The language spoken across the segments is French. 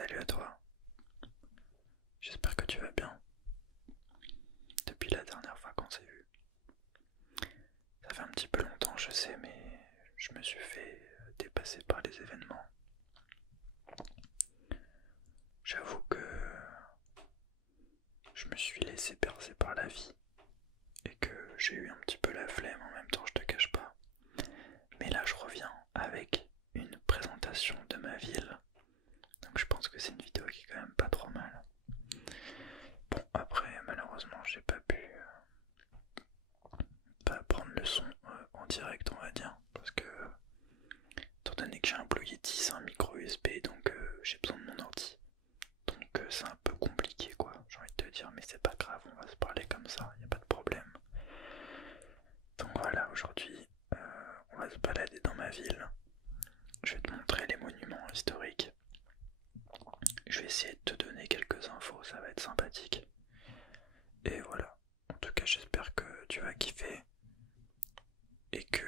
Salut à toi, j'espère que tu vas bien. Depuis la dernière fois qu'on s'est vu, ça fait un petit peu longtemps, je sais, mais je me suis fait dépasser par les événements. J'avoue que je me suis laissé bercer par la vie et que j'ai eu un petit peu la flemme en même temps, je te cache pas. Mais là, je reviens avec une présentation de ma ville, donc je pense que c'est une vidéo qui est quand même pas trop mal. Bon, après, malheureusement, j'ai pas pu pas prendre le son en direct, on va dire, parce que étant donné que j'ai un Blue Yeti, c'est un micro USB, donc j'ai besoin de mon ordi. Donc c'est un peu compliqué quoi, j'ai envie de te dire, mais c'est pas grave, on va se parler comme ça, y a pas de problème. Donc voilà, aujourd'hui on va se balader dans ma ville. Je vais te montrer les monuments historiques. Je vais essayer de te donner quelques infos, ça va être sympathique. Et voilà, en tout cas j'espère que tu vas kiffer et que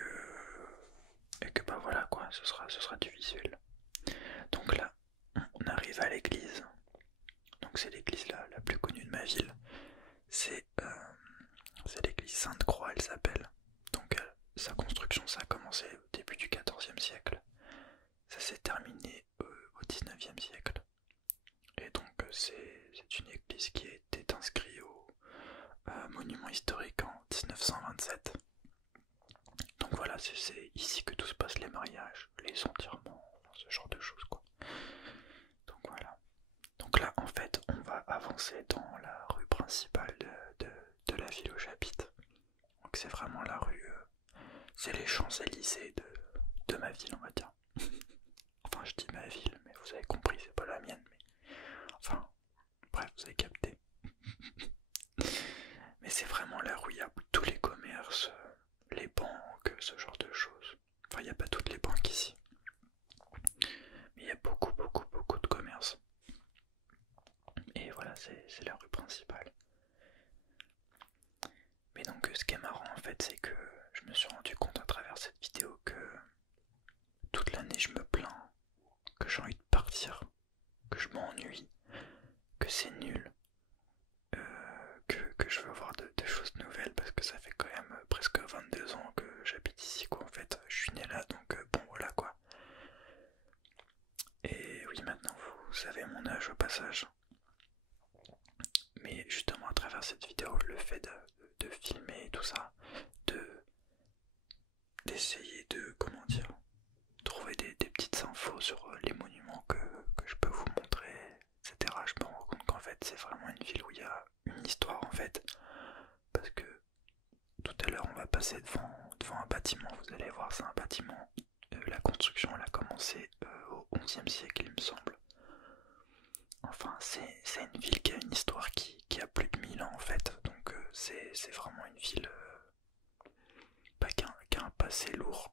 bah voilà quoi, ce sera du visuel. Donc là, on arrive à l'église. Donc c'est l'église la plus connue de ma ville. C'est l'église Sainte-Croix, elle s'appelle. Donc sa construction, ça a commencé au début du XIVe siècle. Ça s'est terminé au XIXe siècle. Et donc c'est une église qui a été inscrite au monument historique en 1927. Donc voilà, c'est ici que tout se passe, les mariages, les enterrements, ce genre de choses quoi. Donc voilà. Donc là en fait on va avancer dans la rue principale de la ville où j'habite. Donc c'est vraiment la rue, c'est les Champs-Élysées de ma ville on va dire. Enfin je dis ma ville mais vous avez compris, c'est pas la mienne mais... Enfin bref vous avez capté. Mais c'est vraiment là où il y a tous les commerces, les banques, ce genre de choses. Enfin il n'y a pas toutes les banques ici. Mais il y a beaucoup de commerces. Et voilà, c'est la rue principale. Mais donc ce qui est marrant en fait, c'est que je me suis rendu compte à travers cette vidéo que toute l'année je me plains, que j'ai envie de partir, que je m'ennuie, que c'est nul, que je veux voir de choses nouvelles parce que ça fait quand même presque 22 ans que j'habite ici quoi en fait. Je suis né là donc bon voilà quoi. Et oui maintenant vous savez mon âge au passage. Mais justement à travers cette vidéo, le fait de filmer tout ça, d'essayer de, comment dire, trouver des petites infos sur les monuments que je peux vous montrer, etc. Je me rends compte qu'en fait c'est vraiment une ville où il y a une histoire en fait. Parce que tout à l'heure on va passer devant un bâtiment, vous allez voir c'est un bâtiment, la construction elle a commencé au XIe siècle il me semble. Enfin c'est une ville qui a une histoire qui a plus de 1000 ans en fait. Donc c'est vraiment une ville qui a un passé lourd.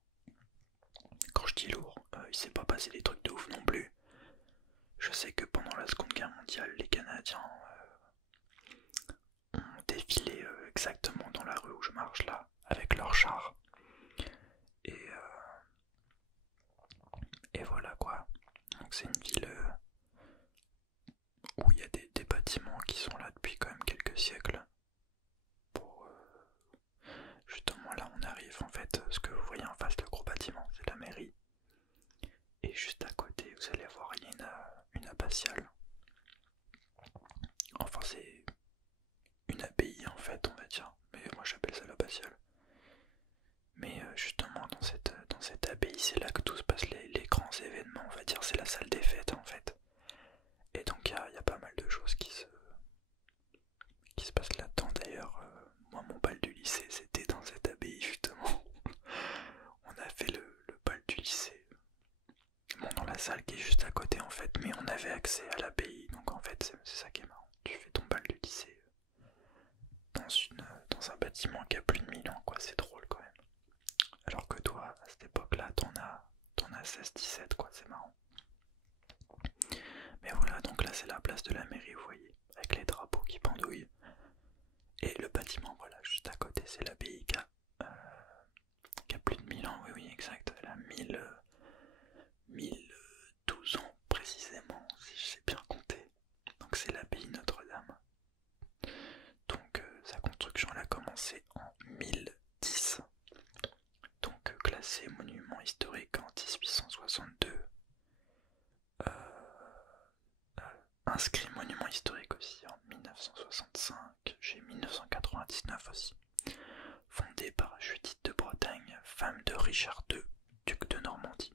Quand je dis lourd, il s'est pas passé des trucs de ouf non plus. Je sais que pendant la Seconde Guerre mondiale, les Canadiens ont défilé exactement dans la rue où je marche là, avec leurs chars. Et, et voilà quoi. Donc c'est une ville où il y a des bâtiments qui sont là depuis quand même quelques siècles. Pour, justement là on arrive en fait, ce que vous voyez en face, le gros bâtiment, c'est la mairie. Et juste à côté, vous allez voir, il y a une abbatiale. Enfin, c'est une abbaye en fait, on va dire. Mais moi j'appelle ça l'abbatiale. Mais justement, dans cette abbaye, c'est là que tout se passe, les grands événements, on va dire. C'est la salle des fêtes en fait. Et donc il y a pas mal de choses qui se passent là-dedans. D'ailleurs, moi mon bal du lycée, c'était dans cette abbaye justement. On a fait le bal du lycée. Bon, dans la salle qui est juste à côté en fait, mais on avait accès à l'abbaye, donc en fait c'est ça qui est marrant. Tu fais ton bal du lycée dans un bâtiment qui a plus de 1000 ans quoi, c'est drôle quand même. Alors que toi, à cette époque-là, t'en as 16-17 quoi, c'est marrant. Mais voilà, donc là c'est la place de la mairie, vous voyez, avec les drapeaux qui pendouillent. Et le bâtiment, voilà, juste à côté, c'est l'abbaye qui a plus de 1000 ans, oui oui exact, elle a 1012 ans précisément, si j'ai bien inscrit monument historique aussi en 1965. J'ai 1999 aussi. Fondée par Judith de Bretagne, femme de Richard II, duc de Normandie.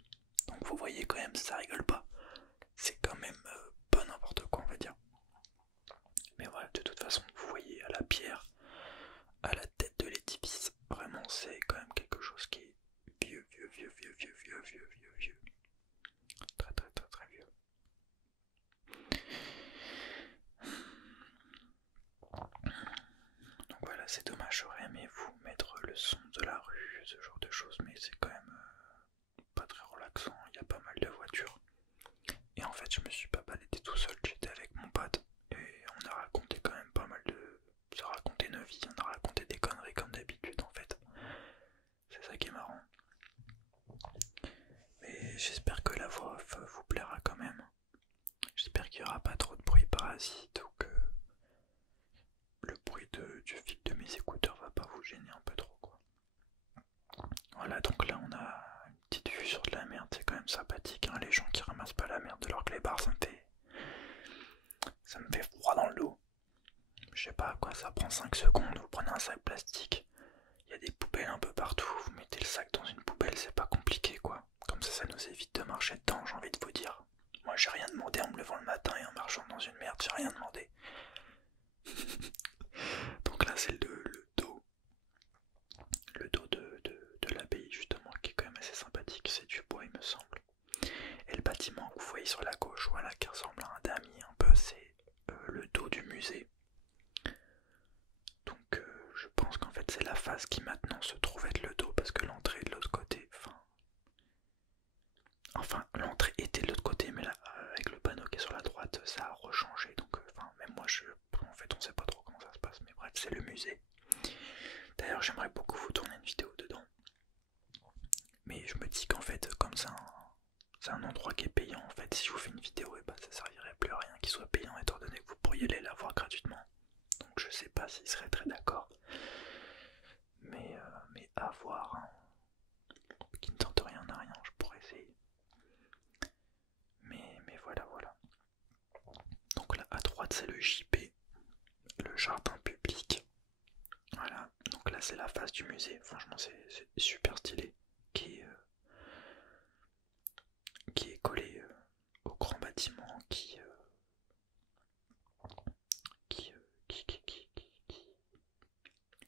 Donc vous voyez quand même, ça rigole pas. C'est quand même pas n'importe quoi, on va dire. Mais voilà, de toute façon, vous voyez à la pierre, à la tête de l'édifice, vraiment c'est quand même quelque chose qui est vieux. Très vieux. Donc voilà, c'est dommage, j'aurais aimé vous mettre le son de la rue, ce genre de choses, mais c'est quand même pas très relaxant, il y a pas mal de voitures. Et en fait, je me suis pas baladé tout seul, j'étais avec mon pote, et on a raconté quand même pas mal de... On a raconté nos vies, on a raconté des conneries comme d'habitude en fait. C'est ça qui est marrant. Mais j'espère que la voix off vous plaira quand même. J'espère qu'il n'y aura pas trop de bruit parasite ou que le bruit du fil de mes écouteurs va pas vous gêner un peu trop quoi. Voilà, donc là on a une petite vue sur de la merde, c'est quand même sympathique hein, les gens qui ramassent pas la merde de leur clébard, ça me fait froid dans le dos. Je sais pas quoi, ça prend 5 secondes, vous prenez un sac plastique, il y a des poubelles un peu partout, vous mettez le sac dans une poubelle, c'est pas compliqué quoi. Comme ça nous évite de marcher dedans, j'ai envie de vous dire. Moi j'ai rien demandé en me levant le matin et en marchant dans une merde, j'ai rien demandé. Donc là c'est le dos. Le dos de l'abbaye justement qui est quand même assez sympathique, c'est du bois il me semble. Et le bâtiment que vous voyez sur la gauche, voilà, qui ressemble à un damier un peu, c'est le dos du musée. Donc je pense qu'en fait c'est la face qui maintenant se trouve être le dos parce que l'entrée est de l'autre côté. Enfin l'entrée était de l'autre côté mais là avec le panneau qui est sur la droite ça a rechangé. Donc même moi en fait on sait pas trop comment ça se passe mais bref c'est le musée. D'ailleurs j'aimerais beaucoup vous tourner une vidéo dedans. Mais je me dis qu'en fait comme c'est un endroit qui est payant en fait si je vous fais une vidéo et bah ça servirait plus à rien qu'il soit payant étant donné que vous pourriez aller la voir gratuitement. Donc je sais pas s'il serait très d'accord. Mais à voir. Hein. Qui ne tente rien à rien, je pourrais essayer. Mais voilà. Donc là à droite c'est le JP, le jardin public. Voilà, donc là c'est la face du musée, franchement c'est super stylé. Qui est collé au grand bâtiment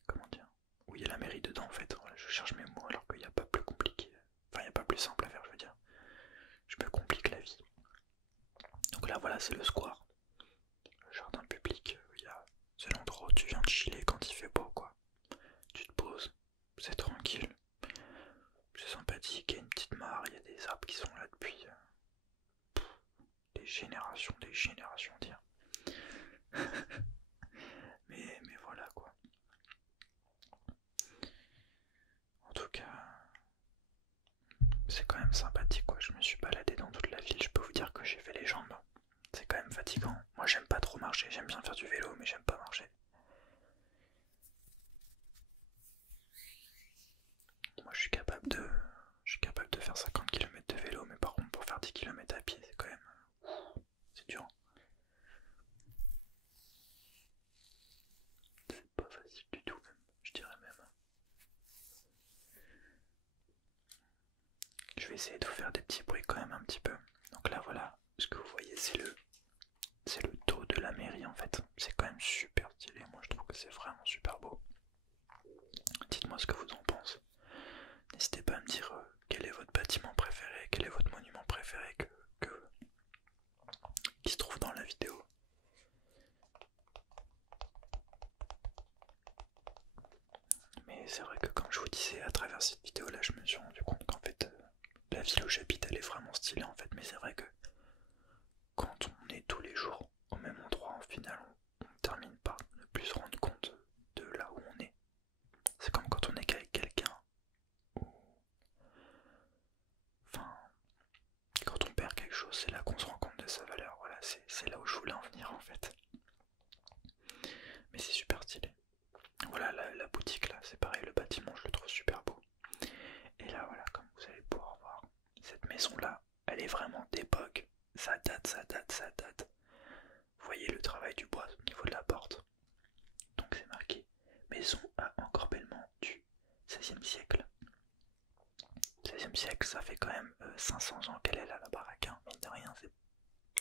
comment dire, où il y a la mairie dedans en fait. Voilà, je cherche mes mots alors qu'il n'y a pas plus compliqué. Enfin, il n'y a pas plus simple à faire, je veux dire. Je me complique la vie. Donc là, voilà, c'est le square. Le jardin public, c'est l'endroit où tu viens de chiller quand il fait beau, quoi. Tu te poses, c'est tranquille. C'est sympathique, il y a une petite mare, il y a des arbres qui sont là depuis des générations, dire. mais voilà, quoi. En tout cas, c'est quand même sympathique quoi, je me suis baladé dans toute la ville, je peux vous dire que j'ai fait les jambes. C'est quand même fatigant. Moi j'aime pas trop marcher, j'aime bien faire du vélo mais j'aime pas marcher. Moi je suis capable de faire 50 km de vélo mais par contre pour faire 10 km à pied c'est quand même... c'est dur. C'est pas facile du tout même, je dirais même. Je vais essayer de vous faire des petits bruits quand même un petit peu. Donc là voilà, ce que vous voyez c'est le dos de la mairie en fait. C'est quand même super stylé, moi je trouve que c'est vraiment super beau. Dites-moi ce que vous en pensez. N'hésitez pas à me dire quel est votre bâtiment préféré, quel est votre monument préféré qui se trouve dans la vidéo. Mais c'est vrai que comme je vous disais à travers cette vidéo là je me suis rendu compte qu'en fait la ville où j'habite elle est vraiment stylée en fait. Mais c'est vrai que quand on est tous les jours au même endroit, au final on termine par ne plus se rendre compte de là où on est. C'est comme quand on est qu'avec quelqu'un, ou... enfin, quand on perd quelque chose, c'est là qu'on se rend compte de sa valeur. Voilà, c'est là où je voulais en venir en fait. Mais c'est super stylé. Voilà, la boutique là, c'est pareil, le bâtiment, je le trouve super beau. Et là, voilà, comme vous allez pouvoir voir, cette maison là, elle est vraiment d'époque. Ça date. voyez le travail du bois au niveau de la porte. Donc c'est marqué maison à encorbellement du XVIe siècle. 16e siècle, ça fait quand même 500 ans qu'elle est là, la baraque, hein. Mine de rien,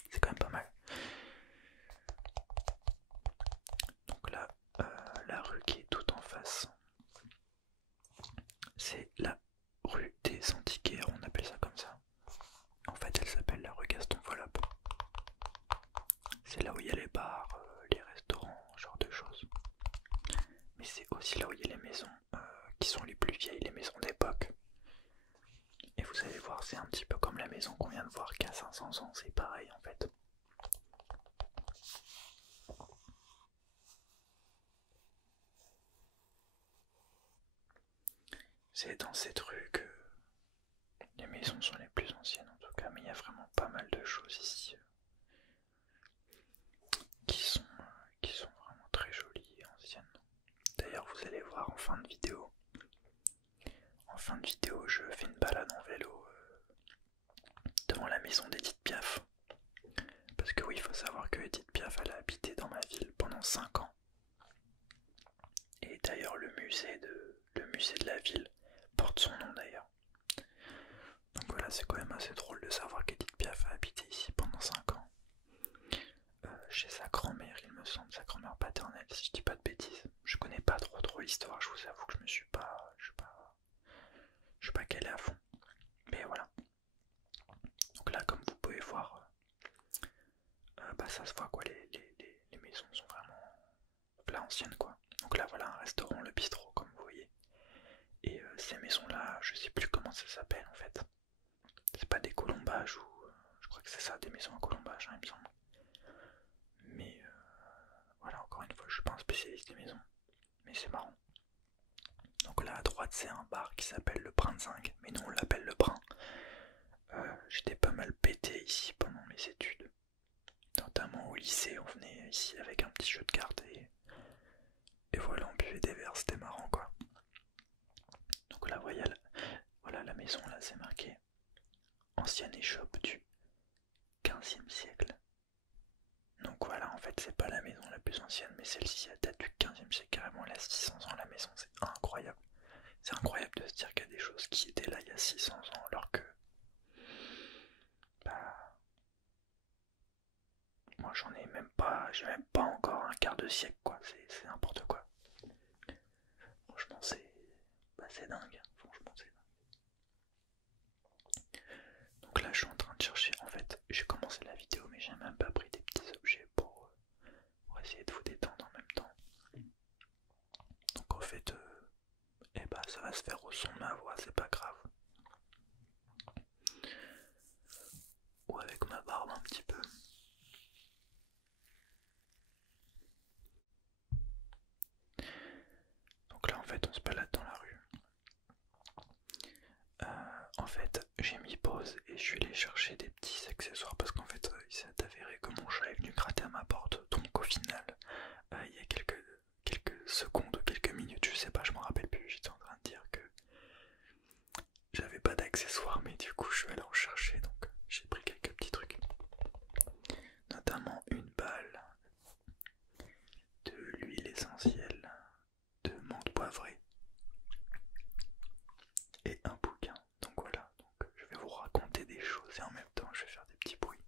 c'est quand même pas mal. Donc là, la rue qui est tout en face, c'est la rue des Antiquaires, on appelle ça comme ça. En fait, elle s'appelle la rue Gaston Follop. C'est là où il y a les bars, les restaurants, ce genre de choses. Mais c'est aussi là où il y a les maisons qui sont les plus vieilles, les maisons d'époque. Et vous allez voir, c'est un petit peu comme la maison qu'on vient de voir qui a 500 ans, c'est pareil en fait. C'est dans cette rue que les maisons sont les plus anciennes en tout cas, mais il y a vraiment pas mal de choses ici qui sont vraiment très jolies et anciennes. D'ailleurs, vous allez voir en fin de vidéo. En fin de vidéo, je fais une balade en vélo devant la maison d'Edith Piaf. Parce que oui, il faut savoir que Edith Piaf, elle a habité dans ma ville pendant 5 ans. Et d'ailleurs, le musée de la ville porte son nom d'ailleurs. Donc voilà, c'est quand même assez drôle de savoir qu'Edith Piaf a habité ici pendant 5 ans. Chez sa grand-mère, il me semble, sa grand-mère paternelle, si je dis pas de bêtises. Je connais pas trop l'histoire, je vous avoue que je suis pas calé à fond. Mais voilà. Donc là, comme vous pouvez voir, ça se voit quoi, les maisons sont vraiment là anciennes quoi. Donc là voilà un restaurant, le bistrot comme vous voyez. Et ces maisons là, je sais plus comment ça s'appelle en fait. C'est pas des colombages ou... je crois que c'est ça, des maisons à colombages, hein, il me semble. Mais voilà, encore une fois, je suis pas un spécialiste des maisons. Mais c'est marrant. Donc là à droite c'est un bar qui s'appelle le Brin de Zinc, mais nous on l'appelle le Brin. J'étais pas mal pété ici pendant mes études. Notamment au lycée, on venait ici avec un petit jeu de cartes et voilà, on buvait des verres, c'était marrant quoi. Donc là, voilà la maison, là c'est marqué ancienne échoppe du 15e siècle. Donc voilà, en fait, c'est pas la maison la plus ancienne, mais celle-ci, elle date du 15e siècle, carrément, elle a 600 ans la maison, c'est incroyable. C'est incroyable de se dire qu'il y a des choses qui étaient là il y a 600 ans, alors que. Bah. Moi j'en ai même pas. J'ai même pas encore un quart de siècle, quoi, c'est n'importe quoi. Franchement, c'est dingue, franchement, c'est dingue. Donc là, je suis en train de chercher. En fait, j'ai commencé la vidéo, mais j'ai même pas pris des petits objets pour essayer de vous détendre en même temps. Donc en fait, ça va se faire au son de ma voix, c'est pas grave. Ou avec ma barbe un petit peu. Donc là, en fait, on se balade dans la rue. En fait, j'ai mis pause et je suis allé chercher des petits accessoires parce qu'en fait, il s'est avéré que mon chat est venu gratter à ma porte. Donc au final, il y a quelques secondes, quelques minutes, je sais pas, je m'en rappelle plus, j'étais en train de dire que j'avais pas d'accessoires, mais du coup, je suis allé en chercher, donc j'ai pris quelques petits trucs. Notamment une balle, de l'huile essentielle, de menthe poivrée et un bouquin. Donc voilà, donc je vais vous raconter des choses et en même temps je vais faire des petits bruits.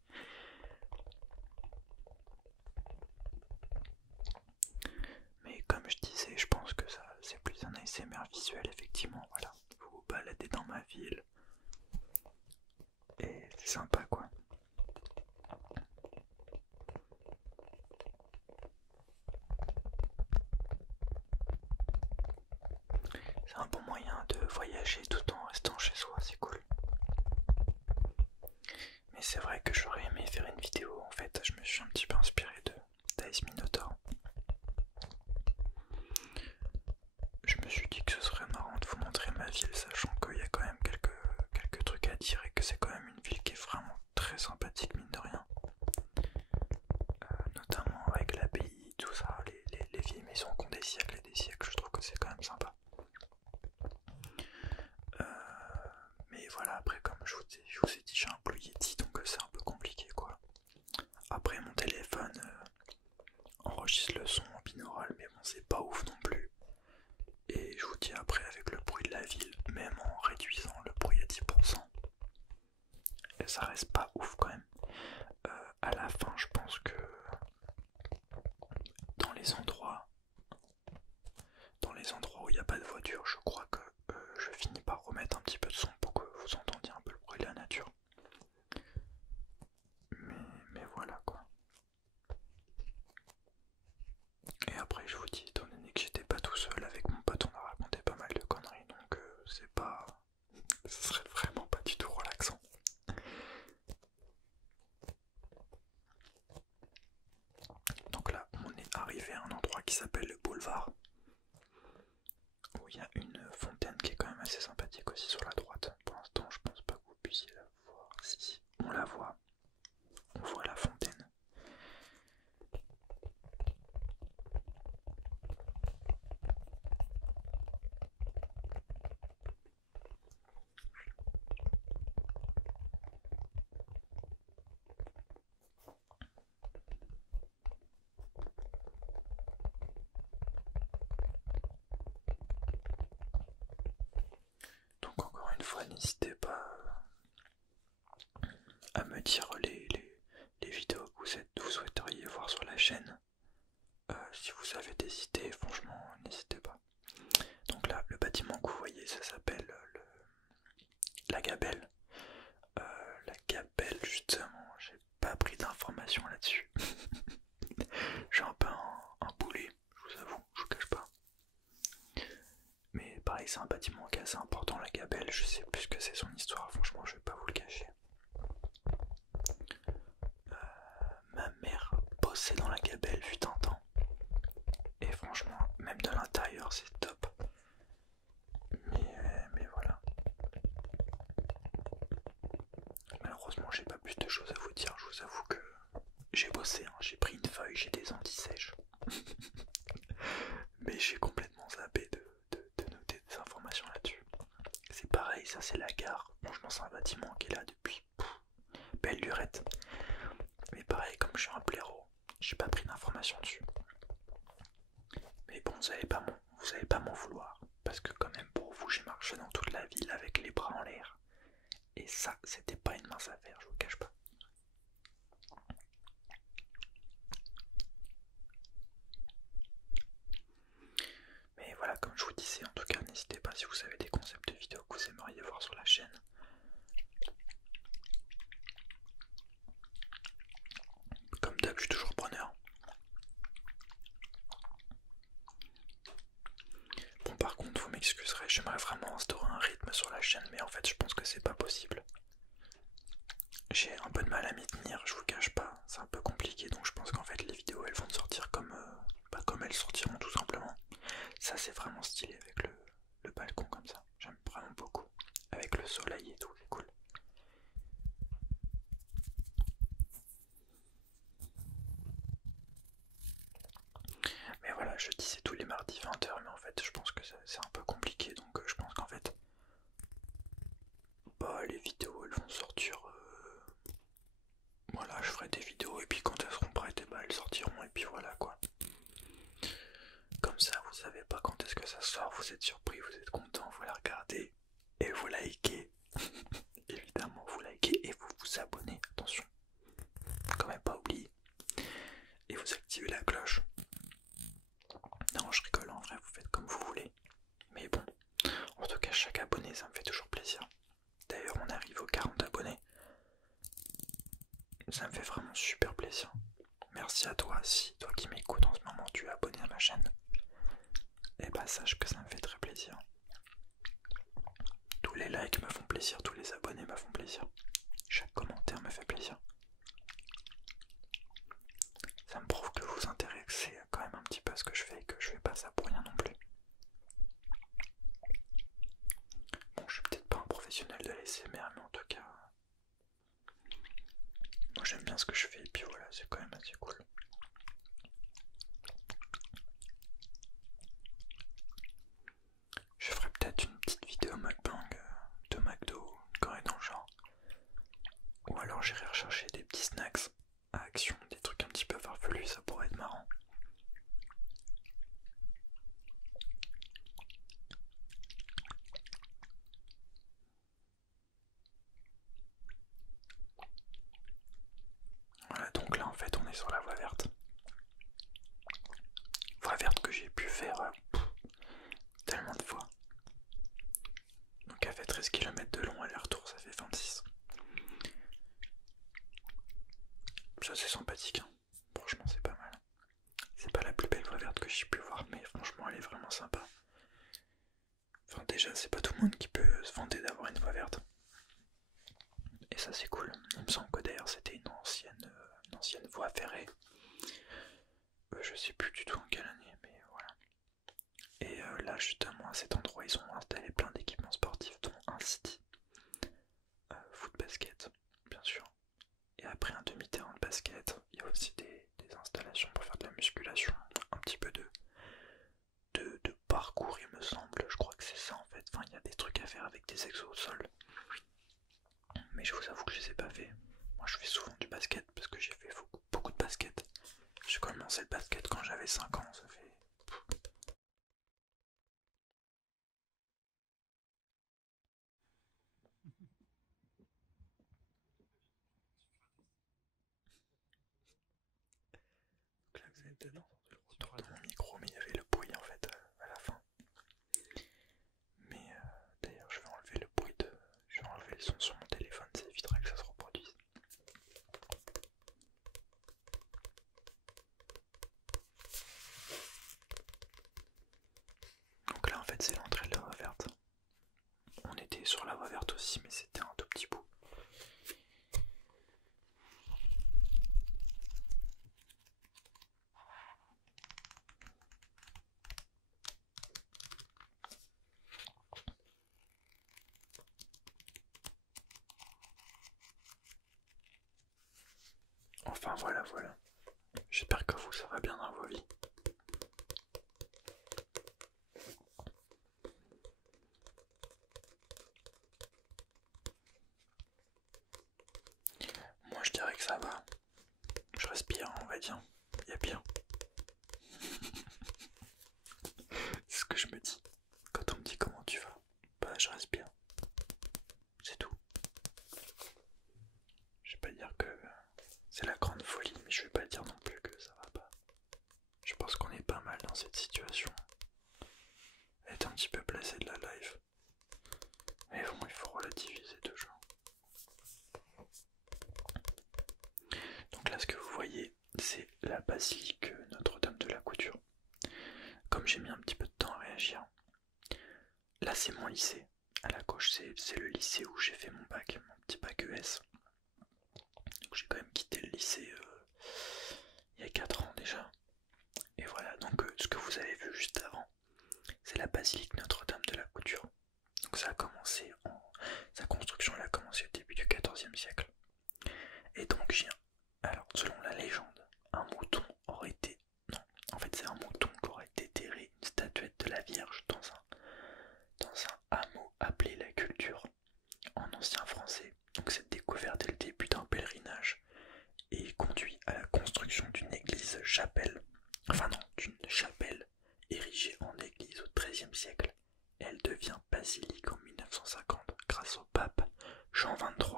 Mais comme je disais, je pense que ça c'est plus un ASMR visuel effectivement, voilà. Vous vous baladez dans ma ville et c'est sympa quoi. C'est un bon moyen de voyager tout en restant chez soi, c'est cool. Mais c'est vrai que j'aurais aimé faire une vidéo, en fait, je me suis un petit peu inspiré de Dice Minotaur. Je me suis dit que ce serait marrant de vous montrer ma ville, sachant qu'il y a quand même quelques trucs à dire et que c'est quand même une ville qui est vraiment très sympathique, mine de rien. Notamment avec l'abbaye, tout ça, les vieilles maisons qui ont des siècles et des siècles, je trouve que c'est quand même sympa. Mais voilà, après comme je vous ai dit, j'ai un Blue Yeti, donc c'est un peu compliqué quoi. Après mon téléphone, pas ouf quand même. À la fin, je pense que dans les endroits où il n'y a pas de voiture, je crois que je finis par remettre un petit peu de son pour que vous entendiez un peu le bruit de la nature. Mais voilà quoi. Et après, je vous dis, étant donné que j'étais pas tout seul avec mon pote, on a raconté pas mal de conneries, donc c'est pas. Ce serait vraiment pas du tout relaxant. Donc là, on est arrivé à un endroit qui s'appelle le boulevard, où il y a une fontaine qui est quand même assez sympathique aussi sur la droite. Pour l'instant, je pense pas que vous puissiez la voir. Si, on la voit. On voit la fontaine. Donc encore une fois, n'hésitez pas à me dire les vidéos que vous souhaiteriez voir sur la chaîne. Si vous avez des idées, franchement, n'hésitez pas. Donc là, le bâtiment que vous voyez, ça s'appelle la Gabelle. La Gabelle, justement, j'ai pas pris d'informations là-dessus. Je suis un peu un boulet, je vous avoue, je vous cache pas. Mais pareil, c'est un bâtiment qui est assez important, la Gabelle, je sais plus ce que c'est son histoire, franchement, je vais pas vous le cacher. Ma mère bossait dans la Gabelle fut un temps. Et franchement, même de l'intérieur, c'est top. Mais voilà. Malheureusement, j'ai pas plus de choses à vous dire. Je vous avoue que j'ai bossé, hein. J'ai pris une feuille, j'ai des anti-sèches. Mais j'ai complètement zappé de noter des informations là-dessus. C'est pareil, ça c'est la gare. Franchement, c'est un bâtiment qui est là depuis belle lurette. Mais pareil, comme je suis un blaireau, j'ai pas pris d'informations dessus. Mais bon, vous allez pas m'en vouloir. Parce que quand même, pour vous, j'ai marché dans toute la ville avec les bras en l'air. Et ça, c'était pas une mince affaire, je vous cache pas. Mais voilà, comme je vous disais, en tout cas, n'hésitez pas si vous avez des concepts de vidéos que vous aimeriez voir sur la chaîne. Comme d'hab, je suis toujours preneur. Bon, par contre, vous m'excuserez, j'aimerais vraiment instaurer un rythme sur la chaîne, mais en fait, je pense que c'est pas possible. J'ai un peu de mal à m'y tenir, je vous cache pas, c'est un peu compliqué, donc je pense qu'en fait, les vidéos elles vont sortir comme elles sortiront tout simplement. Ça, c'est vraiment stylé avec le balcon comme ça, j'aime vraiment beaucoup. Avec le soleil et tout, c'est cool. Mais voilà, je disais tous les mardis 20h, mais en fait, je pense que c'est un peu compliqué, donc je pense qu'en fait, bah, les vidéos elles vont sortir. Voilà, je ferai des vidéos et puis quand elles seront prêtes, bah, elles sortiront et puis voilà quoi. Comme ça, vous savez pas quand est-ce que ça sort, vous êtes surpris, vous êtes content, vous la regardez et vous likez. Évidemment, vous likez et vous vous abonnez, attention. Quand même pas oublier. Et vous activez la cloche. Non, je rigole, en vrai, vous faites comme vous voulez. Mais bon, en tout cas, chaque abonné, ça me fait toujours plaisir. D'ailleurs, on arrive aux 40 abonnés. Ça me fait vraiment super plaisir. Merci à toi, si toi qui m'écoutes en ce moment, tu es abonné à ma chaîne. Et bah sache que ça me fait très plaisir. Tous les likes me font plaisir, tous les abonnés me font plaisir. Chaque commentaire me fait plaisir. Ça me prouve que vous vous intéressez quand même un petit peu à ce que je fais et que je fais pas ça pour rien non plus. Bon, je suis peut-être pas un professionnel de l'ASMR, mais en tout cas, moi j'aime bien ce que je fais et puis voilà, c'est quand même assez cool. Je ferai peut-être une petite vidéo mukbang de McDo, quand même dans le genre. Ou alors j'irai rechercher des petits snacks à action, des trucs un petit peu farfelus, ça pourrait être marrant. sur la voie verte. Voie verte que j'ai pu faire tellement de fois. Donc elle fait 13 km de long, aller-retour, ça fait 26. Ça c'est sympathique, hein. Franchement c'est pas mal. C'est pas la plus belle voie verte que j'ai pu voir, mais franchement elle est vraiment sympa. Enfin déjà c'est pas tout le monde qui peut se vanter d'avoir une voie verte. Et ça c'est cool. Il me semble que d'ailleurs c'était une ancienne voie ferrée. Je sais plus du tout en quelle année, mais voilà. Et là justement à cet endroit ils ont installé plein d'équipements sportifs dont un city. Foot basket, bien sûr. Et après un demi-terrain de basket, il y a aussi des installations pour faire de la musculation, un petit peu de parcours il me semble, je crois que c'est ça en fait. Enfin il y a des trucs à faire avec des exos au sol. Mais je vous avoue que je les ai pas fait. Moi je fais souvent du basket parce que j'ai fait beaucoup de basket. J'ai commencé le basket quand j'avais 5 ans, ça fait... Donc là vous avez peut-être entendu le retour de mon micro, mais il y avait le bruit en fait à la fin. Mais d'ailleurs je vais enlever le bruit de... Je vais enlever le son sur mon téléphone, ça évitera que ça se reproduise. Donc là en fait c'est l'entrée de la voie verte. On était sur la voie verte aussi mais c'était un tout petit bout. Enfin voilà. J'espère que vous ça va bien dans vos vies. Moi je dirais que ça va. Je respire, on va dire. Il y a pire. C'est ce que je me dis. Quand on me dit comment tu vas, bah je respire. C'est tout. Je vais pas dire que c'est la grande folie, mais je vais pas dire non plus que ça va pas. Je pense qu'on est pas mal dans cette situation. Être un petit peu placé de la life. Mais bon, il faut relativiser toujours. Donc là, ce que vous voyez, c'est la basilique Notre-Dame de la Couture. Comme j'ai mis un petit peu de temps à réagir, là c'est mon lycée. À la gauche, c'est le lycée où j'ai fait mon bac, mon petit bac ES. Donc j'ai quand même quitté le lycée il y a 4 ans déjà. Et voilà, donc ce que vous avez vu juste avant, c'est la basilique Notre-Dame de la Couture. Donc ça a commencé sa construction elle a commencé au début du XIVe siècle. Et donc alors selon la légende, un mouton aurait été... Non, en fait c'est un mouton qui aurait déterré une statuette de la Vierge dans un hameau appelé la Culture en ancien français. Donc cette découverte est le début d'un pèlerinage et conduit à la construction d'une église chapelle, enfin non, d'une chapelle érigée en église au XIIIe siècle. Elle devient basilique en 1950 grâce au pape Jean XXIII.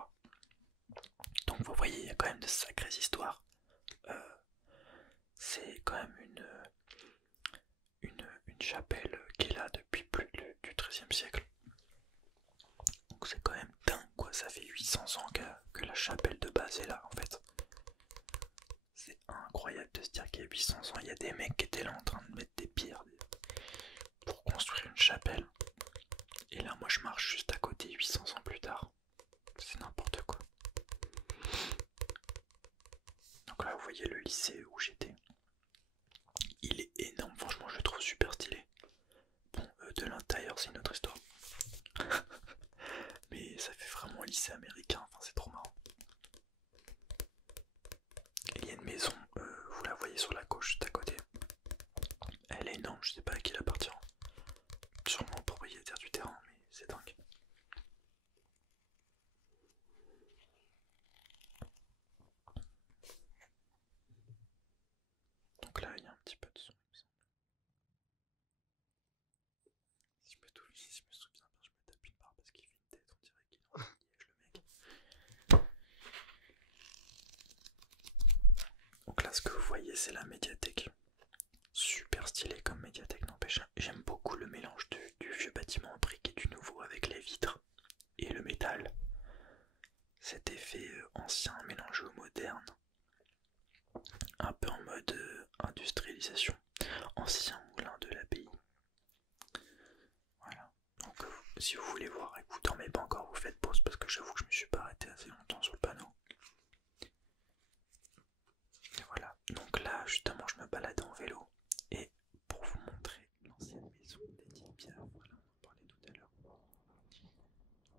Donc vous voyez, il y a quand même de sacrées histoires. C'est quand même une chapelle qui est là depuis plus du XIIIe siècle. Donc c'est quand même dingue quoi, ça fait 800 ans que la chapelle de base est là en fait. C'est incroyable de se dire qu'il y a 800 ans, il y a des mecs qui étaient là en train de mettre des pierres pour construire une chapelle. Et là moi je marche juste à côté 800 ans plus tard. C'est n'importe quoi. Donc là vous voyez le lycée où j'étais. Il est énorme, franchement je le trouve super stylé. Bon, de l'intérieur c'est une autre histoire. Mais ça fait vraiment lycée américain, enfin c'est trop marrant. Et il y a une maison, vous la voyez sur la gauche, juste à côté. Elle est énorme, je sais pas à qui elle appartient. Sûrement au propriétaire du terrain, mais c'est dingue. Donc là il y a un petit peu de son. Si je me souviens bien, je me tape une barre parce qu'il fait une tête, on dirait qu'il est en liège le mec. là ce que vous voyez c'est la médiathèque. Super stylé comme médiathèque, n'empêche. J'aime beaucoup le mélange du vieux bâtiment en briques et du nouveau avec les vitres et le métal. Cet effet ancien mélangé au moderne. Un peu en mode industrialisation. Ancien moulin de l'abbaye. Voilà. Donc si vous voulez voir et que vous dormez pas encore, vous faites pause parce que j'avoue que je me suis pas arrêté assez longtemps sur le panneau. Et voilà. Donc là justement je me balade en vélo. Et pour vous montrer l'ancienne maison d'Edith Piaf, voilà, on en parlait tout à l'heure. Donc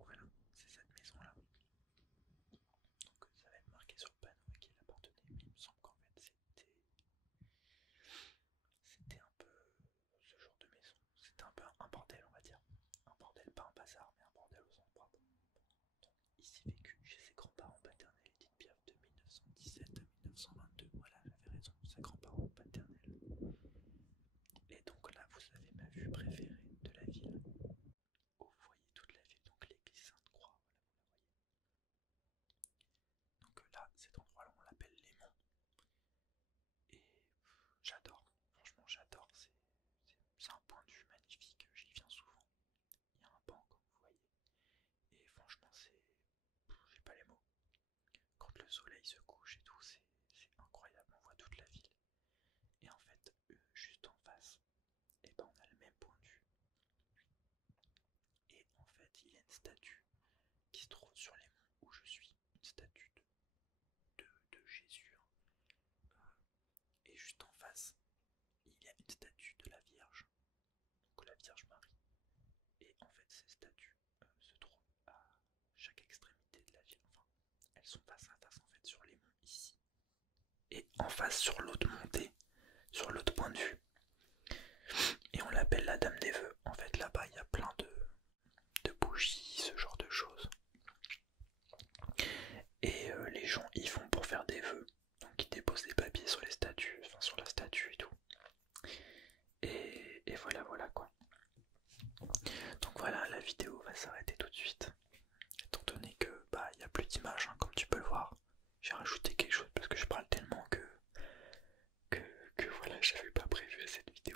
voilà, c'est cette maison là. Donc ça va être marqué sur le panneau à qui elle appartenait, mais il me semble qu'en fait c'était un peu ce genre de maison. C'était un peu un bordel on va dire. Un bordel, pas un bazar, mais un bordel au sens propre. Donc ici vécu chez ses grands-parents paternels, Edith Piaf de 1917 à 1922. Voilà, j'avais raison, ses grands-parents paternels. Et donc là, vous avez ma vue préférée de la ville. Oh, vous voyez toute la ville, donc l'église Sainte-Croix, voilà, vous la voyez. Donc là, cet endroit-là, on l'appelle les Monts. Et j'adore, franchement j'adore, c'est un point de vue magnifique, j'y viens souvent. Il y a un banc, comme vous voyez. Et franchement, j'ai pas les mots. Quand le soleil se couche et tout, c'est incroyable, on voit toute la ville. Et en fait, juste en face, et ben on a le même point de vue. Et en fait, il y a une statue qui se trouve sur les monts où je suis, une statue de Jésus. Et juste en face, il y a une statue de la Vierge, donc la Vierge Marie. Et en fait, ces statues se trouvent à chaque extrémité de la ville. Enfin, elles sont face à face en fait sur les monts ici. Et en face sur l'autre montée, sur l'autre point de vue. Et on l'appelle la Dame des Vœux. En fait, là-bas, il y a plein de bougies, ce genre de choses. Et les gens y vont pour faire des vœux. Donc ils déposent des papiers sur les statues, enfin sur la statue et tout. Et voilà, voilà quoi. Donc voilà, la vidéo va s'arrêter tout de suite. Étant donné que bah il n'y a plus d'images, hein, comme tu peux le voir. J'ai rajouté quelque chose parce que je parle tellement que voilà, j'avais pas prévu à cette vidéo.